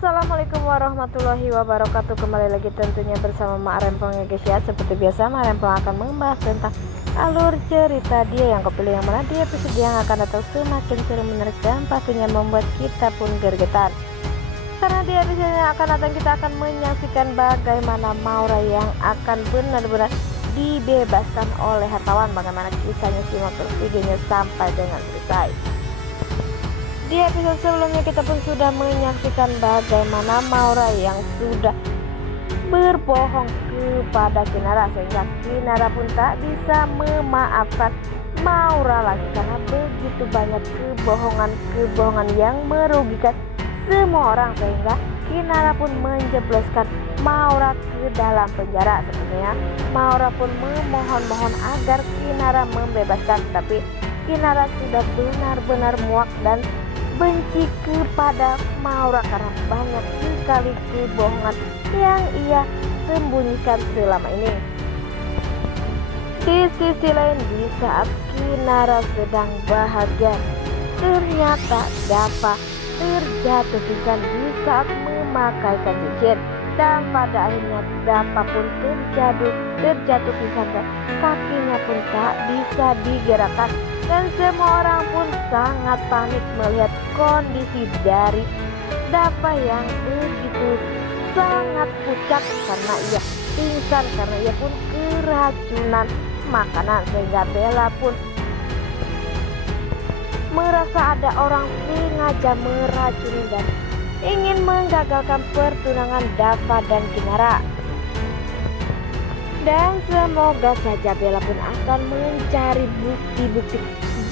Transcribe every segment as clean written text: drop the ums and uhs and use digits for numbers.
Assalamualaikum warahmatullahi wabarakatuh. Kembali lagi tentunya bersama Mak Rempong ya guys ya. Seperti biasa Mak Rempong akan membahas tentang alur cerita dia yang kepilih yang mana di episode yang akan datang semakin seru, menarik dan pastinya membuat kita pun gergetan. Karena di episode yang akan datang kita akan menyaksikan bagaimana Maura yang akan benar-benar dibebaskan oleh hartawan. Bagaimana kisahnya, simak terus videonya sampai dengan selesai. Di episode sebelumnya kita pun sudah menyaksikan bagaimana Maura yang sudah berbohong kepada Kinara, sehingga Kinara pun tak bisa memaafkan Maura lagi karena begitu banyak kebohongan yang merugikan semua orang, sehingga Kinara pun menjebloskan Maura ke dalam penjara. Sebenarnya Maura pun memohon agar Kinara membebaskan, tapi Kinara sudah benar-benar muak dan benci kepada Maura karena banyak sekali kebohongan yang ia sembunyikan selama ini. Di sisi lain, di saat Kinara sedang bahagia, ternyata Dava terjatuh pingsan di saat memakaikan cincin, dan pada akhirnya Dava pun terjatuh pingsan dan kakinya pun tak bisa digerakkan. Dan semua orang pun sangat panik melihat kondisi dari Dava yang begitu sangat pucat karena ia pingsan, karena ia pun keracunan makanan, sehingga Bella pun merasa ada orang sengaja meracuni dan ingin menggagalkan pertunangan Dava dan Kinara. Dan semoga saja Bella pun akan mencari bukti-bukti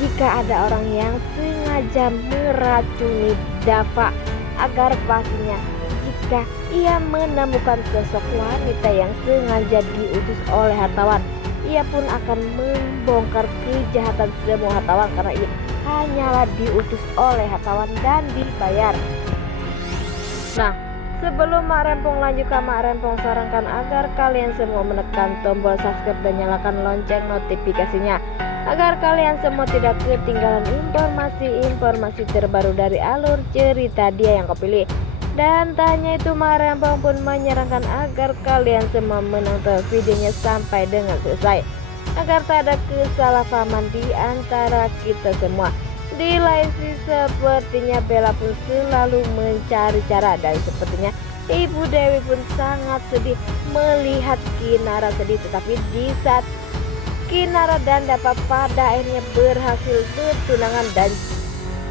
jika ada orang yang sengaja meracuni Dava, agar pastinya jika ia menemukan sosok wanita yang sengaja diutus oleh hartawan, ia pun akan membongkar kejahatan semua hartawan karena ia hanyalah diutus oleh hartawan dan dibayar. Nah, sebelum Mak Rempong lanjutkan, Mak Rempong sarankan agar kalian semua menekan tombol subscribe dan nyalakan lonceng notifikasinya, agar kalian semua tidak ketinggalan informasi terbaru dari alur cerita dia yang kepilih. Dan tanya itu, Mak Rempong pun menyarankan agar kalian semua menonton videonya sampai dengan selesai, agar tak ada kesalahpahaman di antara kita semua. Di lain sisi, sepertinya Bella pun selalu mencari cara, dan sepertinya Ibu Dewi pun sangat sedih melihat Kinara sedih. Tetapi di saat Kinara dan Dava pada akhirnya berhasil bertunangan dan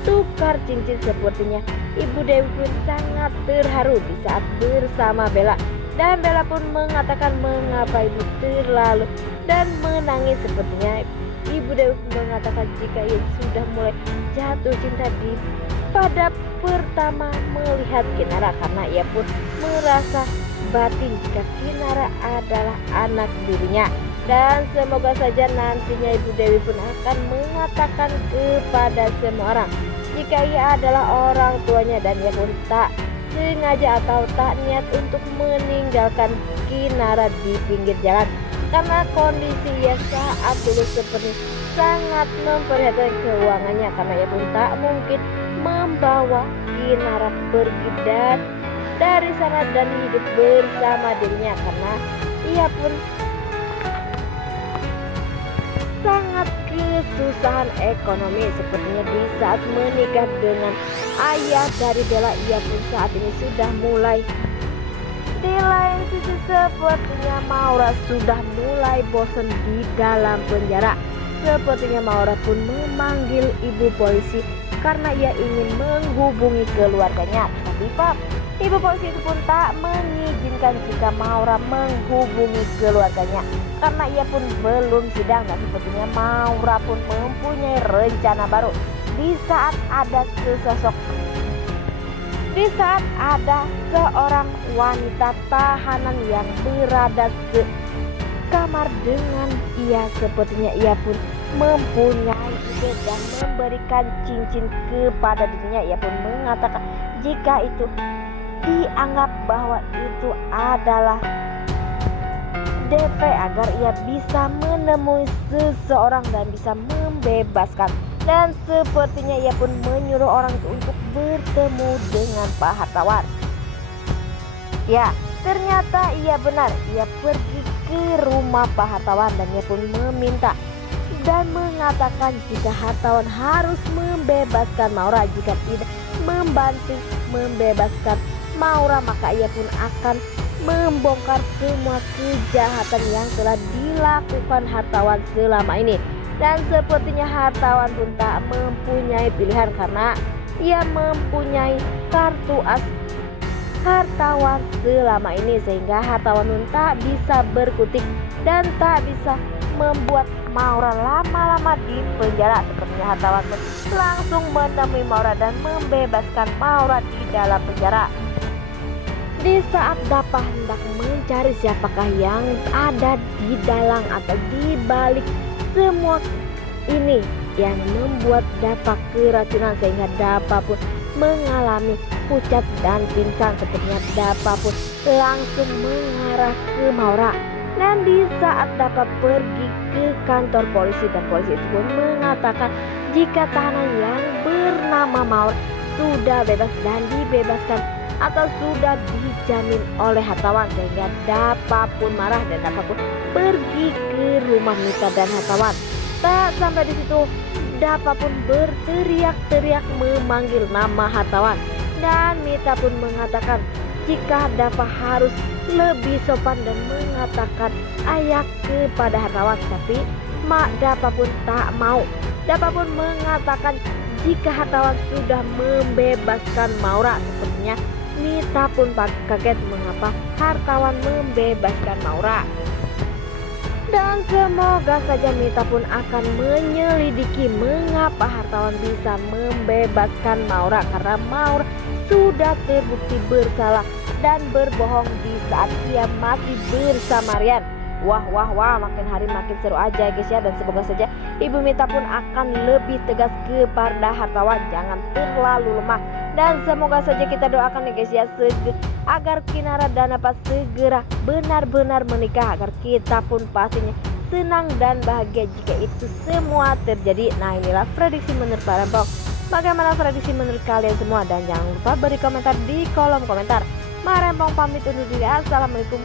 tukar cincin, sepertinya Ibu Dewi pun sangat terharu di saat bersama Bella. Dan Bella pun mengatakan mengapa ibu terlalu dan menangis. Sepertinya Ibu Dewi mengatakan jika ia sudah mulai jatuh cinta pada pertama melihat Kinara, karena ia pun merasa batin jika Kinara adalah anak dirinya. Dan semoga saja nantinya Ibu Dewi pun akan mengatakan kepada semua orang jika ia adalah orang tuanya, dan ia pun tak sengaja atau tak niat untuk meninggalkan Kinara di pinggir jalan, karena kondisi ia saat dulu seperti sangat memperhatikan keuangannya, karena ia pun tak mungkin membawa Kinara pergi dari sana dan hidup bersama dirinya, karena ia pun sangat kesusahan ekonomi. Sepertinya di saat menikah dengan ayah dari Bella, ia pun saat ini sudah mulai. Di lain sisi, sepertinya Maura sudah mulai bosan di dalam penjara. Sepertinya Maura pun memanggil ibu polisi karena ia ingin menghubungi keluarganya. Tapi ibu polisi itu pun tak mengizinkan jika Maura menghubungi keluarganya karena ia pun belum sidang. Dan sepertinya Maura pun mempunyai rencana baru di saat ada seorang wanita tahanan yang berada sekamar dengan ia. Sepertinya ia pun mempunyai ide dan memberikan cincin kepada dirinya. Ia pun mengatakan jika itu dianggap bahwa itu adalah DP, agar ia bisa menemui seseorang dan bisa membebaskan Dan sepertinya ia pun menyuruh orang itu untuk bertemu dengan Pak Hartawan. Ya, ternyata ia benar. Ia pergi ke rumah Pak Hartawan dan ia pun meminta dan mengatakan jika hartawan harus membebaskan Maura. Jika tidak membantu membebaskan Maura, maka ia pun akan membongkar semua kejahatan yang telah dilakukan hartawan selama ini. Dan sepertinya hartawan pun tak mempunyai pilihan karena ia mempunyai kartu as hartawan selama ini, sehingga hartawan pun tak bisa berkutik dan tak bisa membuat Maura lama-lama di penjara. Sepertinya hartawan pun langsung menemui Maura dan membebaskan Maura di dalam penjara. Di saat Dapa hendak mencari siapakah yang ada di dalam atau di balik semua ini yang membuat Dapa keracunan, sehingga Dapa pun mengalami pucat dan pingsan. Sepertinya Dapa pun langsung mengarah ke Maura. Dan di saat Dapa pergi ke kantor polisi, dan polisi itu pun mengatakan jika tahanan yang bernama Maura sudah bebas dan dibebaskan atau sudah dijamin oleh hartawan, sehingga Dapa pun marah dan Dapa pun pergi ke rumah Mita dan hartawan. Tak sampai di situ, Dapa pun berteriak-teriak memanggil nama hartawan, dan Mita pun mengatakan jika Dapa harus lebih sopan dan mengatakan ayah kepada hartawan, tapi mak Dapa pun tak mau. Dapa pun mengatakan jika hartawan sudah membebaskan Maura. Sepertinya Mita pun kaget mengapa hartawan membebaskan Maura. Dan semoga saja Mita pun akan menyelidiki mengapa hartawan bisa membebaskan Maura, karena Maura sudah terbukti bersalah dan berbohong di saat ia masih bersama Rian. Wah, makin hari makin seru aja guys ya. Dan semoga saja Ibu Mita pun akan lebih tegas kepada hartawan, jangan terlalu lemah. Dan semoga saja kita doakan nih guys ya, agar Kinara dan Dapa segera benar-benar menikah, agar kita pun pastinya senang dan bahagia jika itu semua terjadi. Nah, inilah prediksi menurut Pak Rempong. Bagaimana prediksi menurut kalian semua? Dan jangan lupa beri komentar di kolom komentar. Pak Rempong pamit undur diri. Assalamualaikum